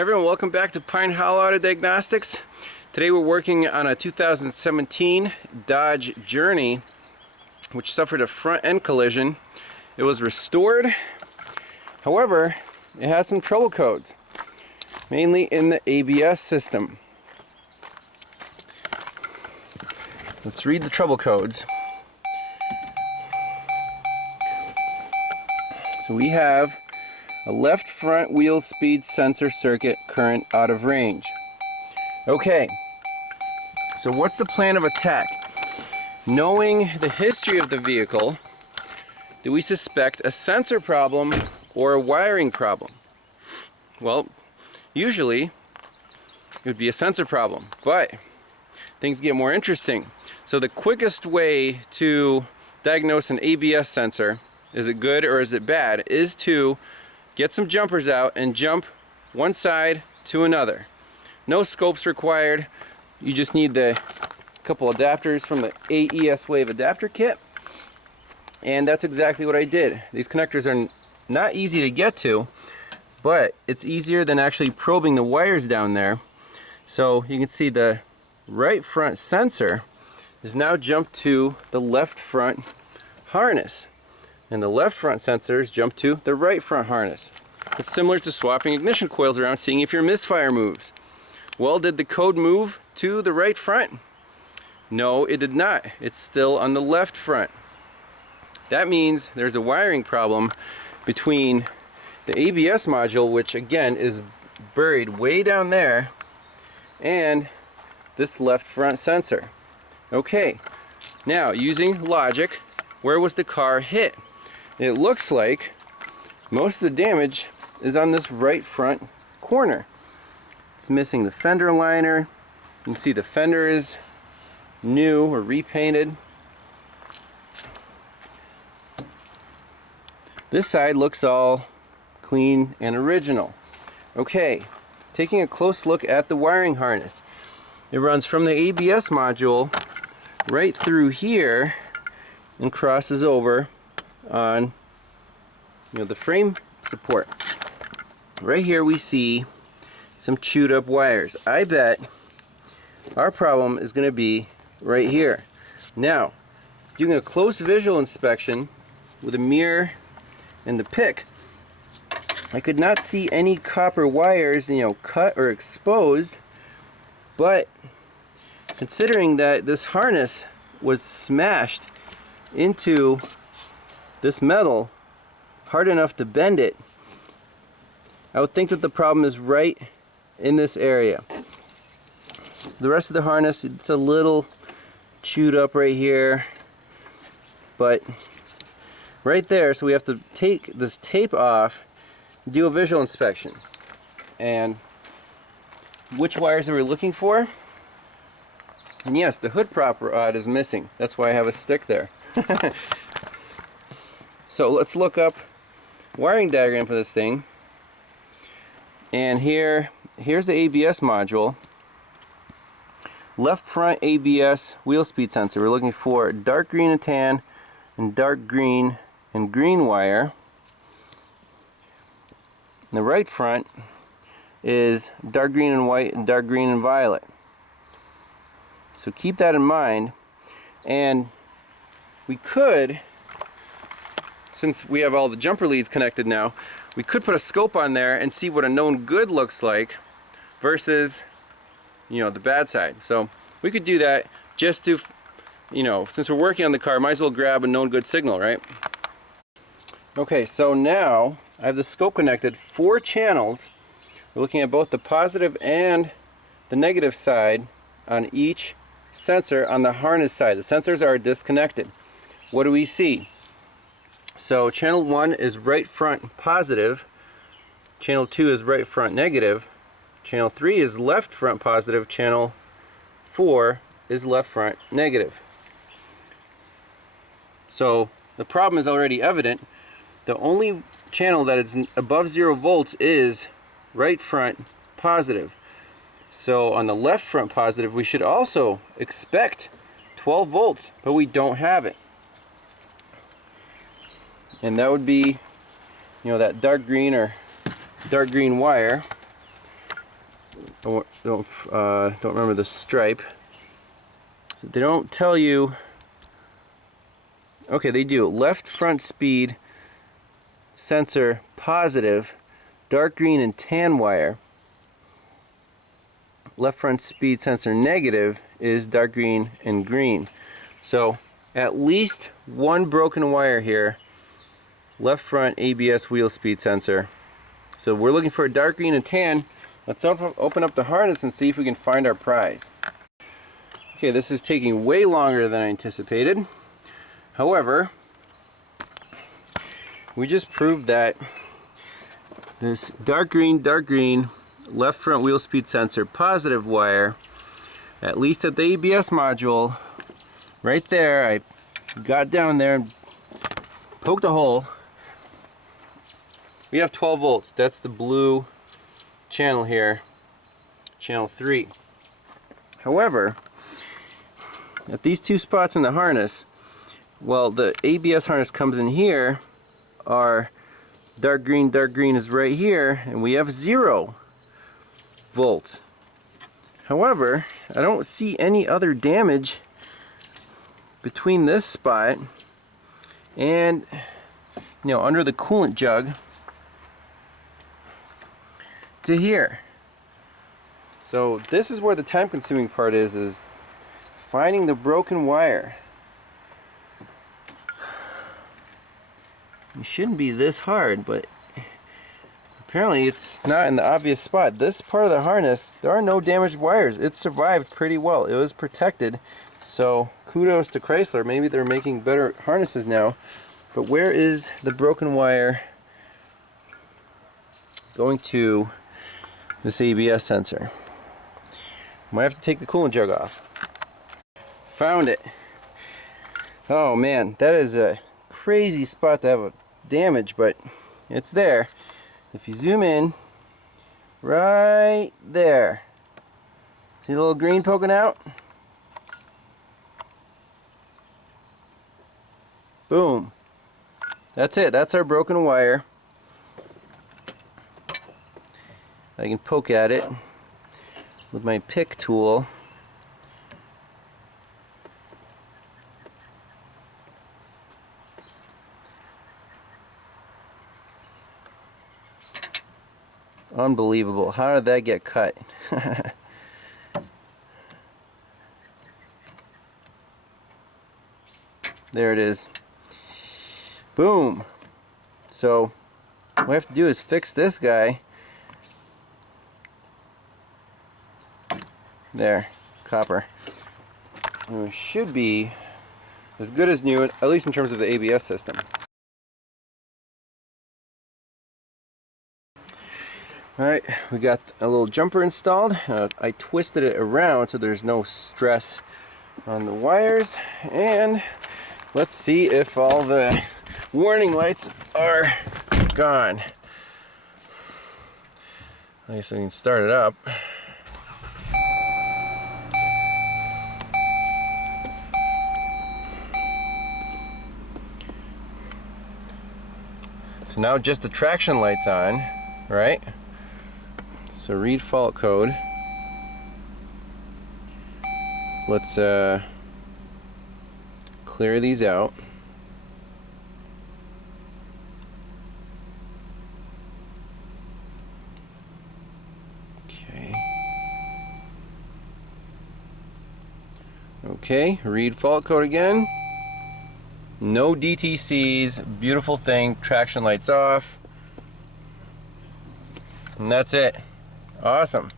Everyone, welcome back to Pine Hollow Auto Diagnostics. Today we're working on a 2017 Dodge Journey, which suffered a front end collision. It was restored, however, it has some trouble codes, mainly in the ABS system. Let's read the trouble codes. So we have a left front wheel speed sensor circuit current out of range. Okay, so what's the plan of attack? Knowing the history of the vehicle, do we suspect a sensor problem or a wiring problem? Well, usually it would be a sensor problem, but things get more interesting. So the quickest way to diagnose an ABS sensor, is it good or is it bad, is to get some jumpers out and jump one side to another. No scopes required. You just need the couple adapters from the AES Wave adapter kit. And that's exactly what I did. These connectors are not easy to get to, but it's easier than actually probing the wires down there. So you can see the right front sensor is now jumped to the left front harness. And the left front sensors jump to the right front harness. It's similar to swapping ignition coils around, seeing if your misfire moves. Well, did the code move to the right front? No, it did not. It's still on the left front. That means there's a wiring problem between the ABS module, which again is buried way down there, and this left front sensor. Okay, now using logic, where was the car hit? It looks like most of the damage is on this right front corner. It's missing the fender liner. You can see the fender is new or repainted. This side looks all clean and original. Okay, taking a close look at the wiring harness. It runs from the ABS module right through here and crosses over on the frame support. Right here we see some chewed up wires. I bet our problem is going to be right here. Now, doing a close visual inspection with a mirror and the pick, I could not see any copper wires, cut or exposed, but considering that this harness was smashed into this metal hard enough to bend it, I would think that the problem is right in this area. The rest of the harness, it's a little chewed up right here, but right there, so we have to take this tape off, do a visual inspection. And which wires are we looking for? And yes, the hood prop rod is missing. That's why I have a stick there. So let's look up wiring diagram for this thing. And here's the ABS module. Left front ABS wheel speed sensor. We're looking for dark green and tan and dark green and green wire. And the right front is dark green and white and dark green and violet. So keep that in mind. And we could, since we have all the jumper leads connected now, we could put a scope on there and see what a known good looks like versus, the bad side. So we could do that just to, since we're working on the car, might as well grab a known good signal, right? Okay, so now I have the scope connected, 4 channels. We're looking at both the positive and the negative side on each sensor on the harness side. The sensors are disconnected. What do we see? So channel 1 is right front positive, channel 2 is right front negative, channel 3 is left front positive, channel 4 is left front negative. So the problem is already evident. The only channel that is above 0 volts is right front positive. So on the left front positive we should also expect 12 volts, but we don't have it. And that would be, that dark green or dark green wire. don't remember the stripe. They don't tell you. Okay, they do. Left front speed sensor positive, dark green and tan wire. Left front speed sensor negative is dark green and green. So at least one broken wire here. Left front ABS wheel speed sensor. So we're looking for a dark green and tan. Let's open up the harness and see if we can find our prize. Okay, this is taking way longer than I anticipated. However, we just proved that this dark green, left front wheel speed sensor positive wire, at least at the ABS module, right there, I got down there and poked a hole. We have 12 volts. That's the blue channel here, channel 3. However, at these two spots in the harness, well, the ABS harness comes in here, our dark green is right here, and we have 0 volts. However, I don't see any other damage between this spot and, under the coolant jug to here. So this is where the time-consuming part is finding the broken wire. It shouldn't be this hard, but apparently it's not in the obvious spot. This part of the harness, there are no damaged wires. It survived pretty well. It was protected. So kudos to Chrysler. Maybe they're making better harnesses now. But where is the broken wire going to this ABS sensor? Might have to take the coolant jug off. Found it. Oh man, that is a crazy spot to have a damage, but it's there. If you zoom in, right there. See the little green poking out? Boom. That's it. That's our broken wire. I can poke at it with my pick tool. Unbelievable. How did that get cut? There it is. Boom. So what we have to do is fix this guy. There, copper. And it should be as good as new, at least in terms of the ABS system. Alright, we got a little jumper installed. I twisted it around so there's no stress on the wires. And let's see if all the warning lights are gone. I guess I can start it up. So now just the traction light's on, right? So read fault code. Let's clear these out. Okay, read fault code again. No DTCs, beautiful thing, traction lights off. And that's it. Awesome.